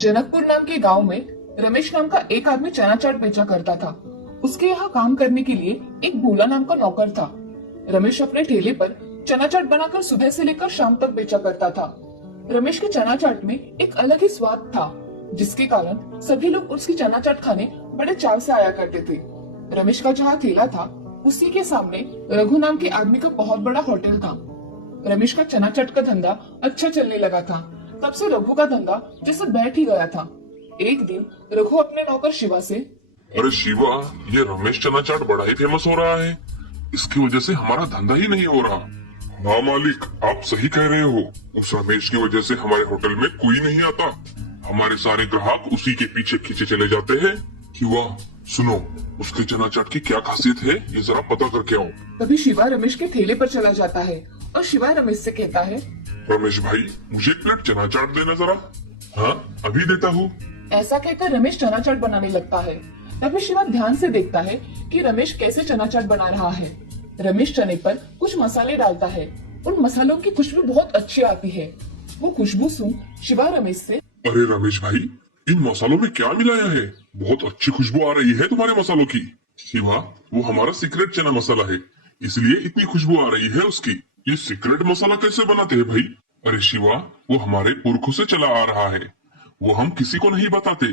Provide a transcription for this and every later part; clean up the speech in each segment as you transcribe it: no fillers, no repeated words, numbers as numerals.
जनकपुर नाम के गांव में रमेश नाम का एक आदमी चना चाट बेचा करता था। उसके यहाँ काम करने के लिए एक भोला नाम का नौकर था। रमेश अपने ठेले पर चना चाट बनाकर सुबह से लेकर शाम तक बेचा करता था। रमेश के चना चाट में एक अलग ही स्वाद था, जिसके कारण सभी लोग उसकी चना चाट खाने बड़े चाव से आया करते थे। रमेश का जहाँ ठेला था, उसी के सामने रघु नाम के आदमी का बहुत बड़ा होटल था। रमेश का चना चाट का धंधा अच्छा चलने लगा था। तब से रघु का धंधा जैसे बैठ ही गया था। एक दिन रघु अपने नौकर शिवा से, अरे शिवा, ये रमेश चना चाट बड़ा ही फेमस हो रहा है। इसकी वजह से हमारा धंधा ही नहीं हो रहा। हाँ मालिक, आप सही कह रहे हो। उस रमेश की वजह से हमारे होटल में कोई नहीं आता। हमारे सारे ग्राहक उसी के पीछे खींचे चले जाते हैं। शिवा सुनो, उसके चना चाट की क्या खासियत है, ये जरा पता करके आओ। तभी शिवा रमेश के ठेले पर चला जाता है और शिवा रमेश से कहता है, रमेश भाई, मुझे एक प्लेट चना चाट देना जरा। हाँ, अभी देता हूँ। ऐसा कहकर रमेश चना चाट बनाने लगता है। तभी शिवा ध्यान से देखता है कि रमेश कैसे चना चाट बना रहा है। रमेश चने पर कुछ मसाले डालता है। उन मसालों की खुशबू बहुत अच्छी आती है। वो खुशबू सुन शिवा रमेश से, अरे रमेश भाई, इन मसालों में क्या मिलाया है? बहुत अच्छी खुशबू आ रही है तुम्हारे मसालों की। शिवा, वो हमारा सीक्रेट चना मसाला है, इसलिए इतनी खुशबू आ रही है उसकी। ये सीक्रेट मसाला कैसे बनाते हैं भाई? अरे शिवा, वो हमारे पुरखों से चला आ रहा है, वो हम किसी को नहीं बताते।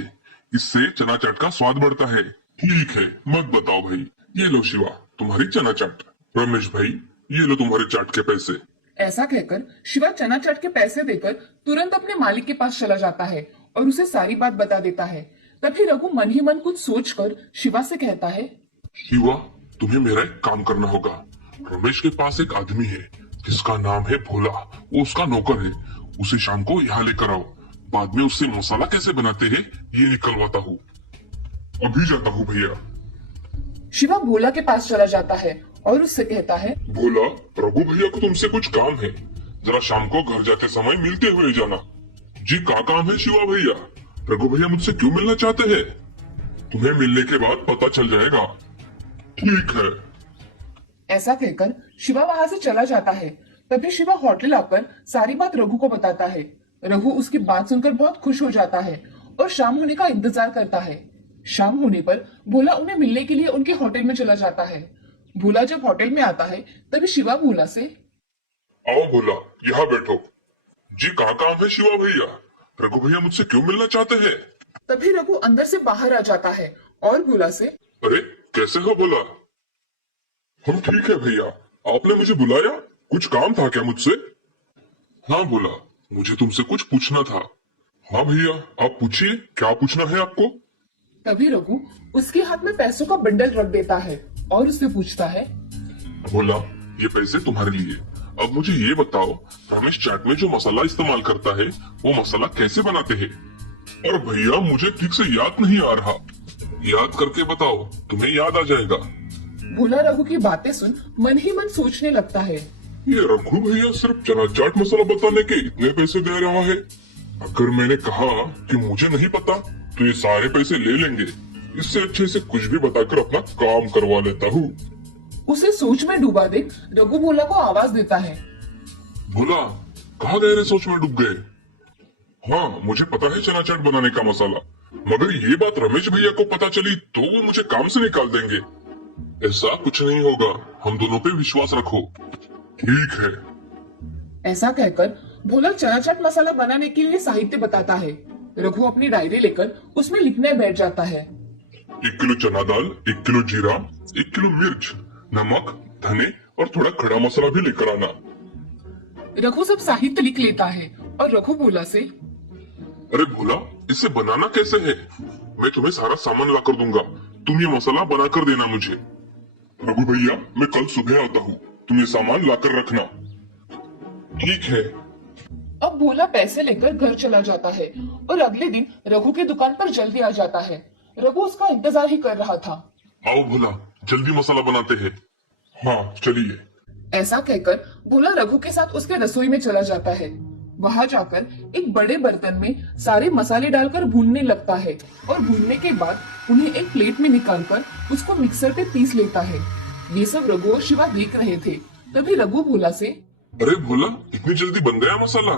इससे चना चाट का स्वाद बढ़ता है। ठीक है, मत बताओ भाई। ये लो शिवा, तुम्हारी चना चाट। रमेश भाई, ये लो तुम्हारे चाट के पैसे। ऐसा कहकर शिवा चना चाट के पैसे देकर तुरंत अपने मालिक के पास चला जाता है और उसे सारी बात बता देता है। तभी रघु मन ही मन कुछ सोचकर शिवा से कहता है, शिवा, तुम्हें मेरा एक काम करना होगा। रमेश के पास एक आदमी है जिसका नाम है भोला, वो उसका नौकर है। उसे शाम को यहाँ लेकर आओ। बाद में उससे मसाला कैसे बनाते हैं ये निकलवाता हूँ। अभी जाता हूँ भैया। शिवा भोला के पास चला जाता है और उससे कहता है, भोला, रघु भैया को तुमसे कुछ काम है, जरा शाम को घर जाते समय मिलते हुए जाना। जी, क्या काम है शिवा भैया? रघु भैया मुझसे क्यों मिलना चाहते हैं? तुम्हें मिलने के बाद पता चल जाएगा। ठीक है। ऐसा कहकर शिवा वहां से चला जाता है। तभी शिवा होटल आकर सारी बात रघु को बताता है। रघु उसकी बात सुनकर बहुत खुश हो जाता है और शाम होने का इंतजार करता है। शाम होने पर भोला उन्हें मिलने के लिए उनके होटल में चला जाता है। भोला जब होटल में आता है, तभी शिवा भोला से, आओ भोला, यहाँ बैठो। जी, कहाँ काम है शिवा भैया? रघु भैया मुझसे क्यों मिलना चाहते हैं? तभी रघु अंदर से बाहर आ जाता है और भोला से, अरे कैसे हो भोला? हम ठीक है भैया, आपने मुझे बुलाया? कुछ काम था क्या मुझसे? हाँ भोला, मुझे तुमसे कुछ पूछना था। हाँ भैया, आप पूछिए, क्या पूछना है आपको? तभी रघु उसके हाथ में पैसों का बंडल रख देता है और उससे पूछता है, भोला, ये पैसे तुम्हारे लिए। अब मुझे ये बताओ, रमेश चाट में जो मसाला इस्तेमाल करता है, वो मसाला कैसे बनाते हैं? और भैया, मुझे ठीक से याद नहीं आ रहा। याद करके बताओ, तुम्हें याद आ जाएगा। भोला रघु की बातें सुन मन ही मन सोचने लगता है, ये रघु भैया सिर्फ चना चाट मसाला बताने के इतने पैसे दे रहा है। अगर मैंने कहा कि मुझे नहीं पता, तो ये सारे पैसे ले लेंगे। इससे अच्छे से कुछ भी बताकर अपना काम करवा लेता हूँ। उसे सोच में डूबा देख रघु भोला को आवाज देता है, भोला, कहाँ गहरे सोच में डूब गए? हाँ, मुझे पता है चना चाट बनाने का मसाला, मगर ये बात रमेश भैया को पता चली तो वो मुझे काम से निकाल देंगे। ऐसा कुछ नहीं होगा, हम दोनों पे विश्वास रखो। ठीक है। ऐसा कहकर भोला चना चाट मसाला बनाने के लिए साहित्य बताता है। रघु अपनी डायरी लेकर उसमें लिखने बैठ जाता है। 1 किलो चना दाल, 1 किलो जीरा, 1 किलो मिर्च, नमक, धने और थोड़ा खड़ा मसाला भी लेकर आना। रघु सब साहित्य लिख लेता है और रघु भोला से, अरे भोला, इसे बनाना कैसे है? मैं तुम्हें सारा सामान ला कर दूंगा, तुम ये मसाला बना कर देना मुझे। रघु भैया, मैं कल सुबह आता हूँ, तुम ये सामान ला कर रखना। ठीक है। अब भोला पैसे लेकर घर चला जाता है और अगले दिन रघु के दुकान पर जल्दी आ जाता है। रघु उसका इंतजार ही कर रहा था। आओ भोला, जल्दी मसाला बनाते हैं। हाँ चलिए। ऐसा कहकर भोला रघु के साथ उसके रसोई में चला जाता है। वहां जाकर एक बड़े बर्तन में सारे मसाले डालकर भूनने लगता है और भूनने के बाद उन्हें एक प्लेट में निकालकर उसको मिक्सर पे पीस लेता है। ये सब रघु और शिवा देख रहे थे। तभी रघु भोला से, अरे भोला, इतनी जल्दी बन गया मसाला?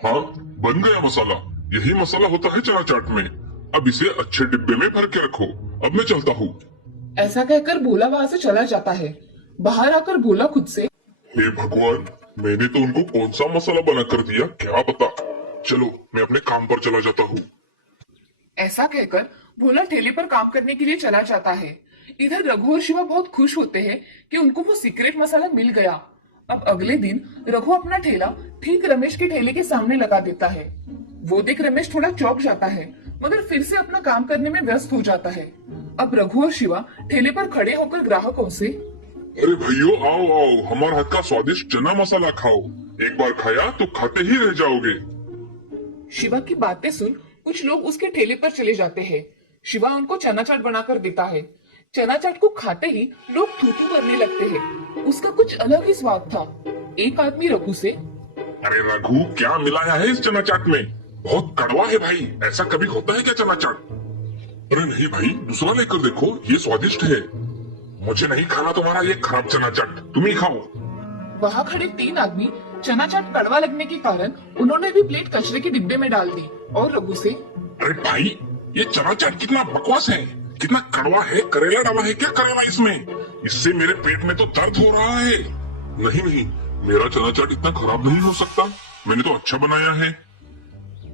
हाँ, बन गया मसाला। यही मसाला होता है चना चाट में। अब इसे अच्छे डिब्बे में भर के रखो। अब मैं चलता हूँ। ऐसा कहकर भोला वहां से चला जाता है। बाहर आकर भोला खुद से, हे भगवान, मैंने तो उनको कौन सा मसाला बना कर दिया क्या पता। चलो मैं अपने काम पर चला जाता हूँ। ऐसा कहकर भोला ठेले पर काम करने के लिए चला जाता है। इधर रघु और शिवा बहुत खुश होते हैं कि उनको वो सीक्रेट मसाला मिल गया। अब अगले दिन रघु अपना ठेला ठीक रमेश के ठेले के सामने लगा देता है। वो देख रमेश थोड़ा चौंक जाता है, मगर फिर से अपना काम करने में व्यस्त हो जाता है। अब रघु और शिवा ठेले पर खड़े होकर ग्राहकों से, अरे भाइयों, आओ आओ, हमारे हाथ का स्वादिष्ट चना मसाला खाओ। एक बार खाया तो खाते ही रह जाओगे। शिवा की बातें सुन कुछ लोग उसके ठेले पर चले जाते हैं। शिवा उनको चना चाट बनाकर देता है। चना चाट को खाते ही लोग थू थू करने लगते हैं। उसका कुछ अलग ही स्वाद था। एक आदमी रघु से, अरे रघु, क्या मिलाया है इस चना चाट में? बहुत कड़वा है भाई, ऐसा कभी होता है क्या चना चाट? अरे नहीं भाई, दूसरा लेकर देखो, ये स्वादिष्ट है। मुझे नहीं खाना तुम्हारा ये खराब चना चाट, तुम ही खाओ। वहाँ खड़े 3 आदमी चना चाट कड़वा लगने के कारण उन्होंने भी प्लेट कचरे के डिब्बे में डाल दी और रघु से, अरे भाई, ये चना चाट कितना बकवास है, कितना कड़वा है। करेला डाला है क्या करेला इसमें? इससे मेरे पेट में तो दर्द हो रहा है। नहीं नहीं, मेरा चना चाट इतना खराब नहीं हो सकता, मैंने तो अच्छा बनाया है।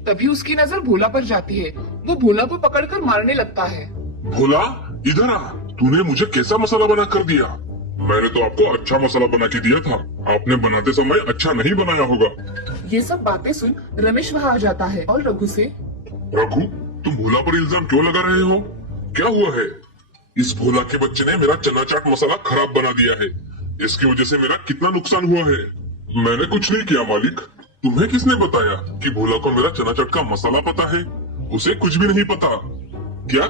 तभी उसकी नजर भोला पर जाती है। वो भोला को पकड़कर मारने लगता है। भोला, इधर आ, तूने मुझे कैसा मसाला बना कर दिया? मैंने तो आपको अच्छा मसाला बना के दिया था, आपने बनाते समय अच्छा नहीं बनाया होगा। ये सब बातें सुन रमेश वहाँ आ जाता है और रघु से, रघु, तुम भोला पर इल्जाम क्यों लगा रहे हो? क्या हुआ है? इस भोला के बच्चे ने मेरा चना चाट मसाला खराब बना दिया है। इसकी वजह से मेरा कितना नुकसान हुआ है। मैंने कुछ नहीं किया मालिक। तुम्हें किसने बताया कि भोला को मेरा चना चाट का मसाला पता है? उसे कुछ भी नहीं पता। क्या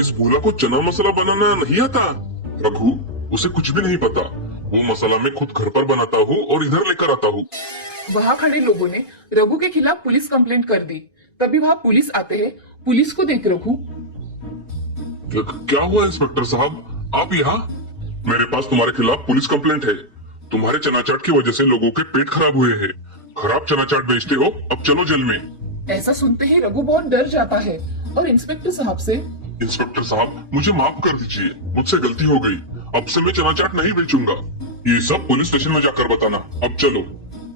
इस भोला को चना मसाला बनाना नहीं आता? रघु, उसे कुछ भी नहीं पता। वो मसाला मैं खुद घर पर बनाता हूँ और इधर लेकर आता हूँ। वहाँ खड़े लोगों ने रघु के खिलाफ पुलिस कंप्लेंट कर दी। तभी वहाँ पुलिस आते हैं। पुलिस को देख रघु, क्या हुआ इंस्पेक्टर साहब, आप यहाँ? मेरे पास तुम्हारे खिलाफ पुलिस कंप्लेंट है। तुम्हारे चना चाट की वजह से लोगों के पेट खराब हुए हैं। खराब चना चाट बेचते हो, अब चलो जेल में। ऐसा सुनते ही रघु बहुत डर जाता है और इंस्पेक्टर साहब से, इंस्पेक्टर साहब, मुझे माफ कर दीजिए, मुझसे गलती हो गई। अब से मैं चना चाट नहीं बेचूंगा। ये सब पुलिस स्टेशन में जाकर बताना। अब चलो।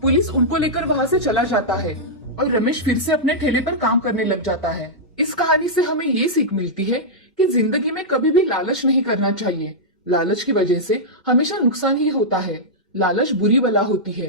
पुलिस उनको लेकर वहाँ से चला जाता है और रमेश फिर से अपने ठेले पर काम करने लग जाता है। इस कहानी से हमें ये सीख मिलती है कि जिंदगी में कभी भी लालच नहीं करना चाहिए। लालच की वजह से हमेशा नुकसान ही होता है। लालच बुरी बला होती है।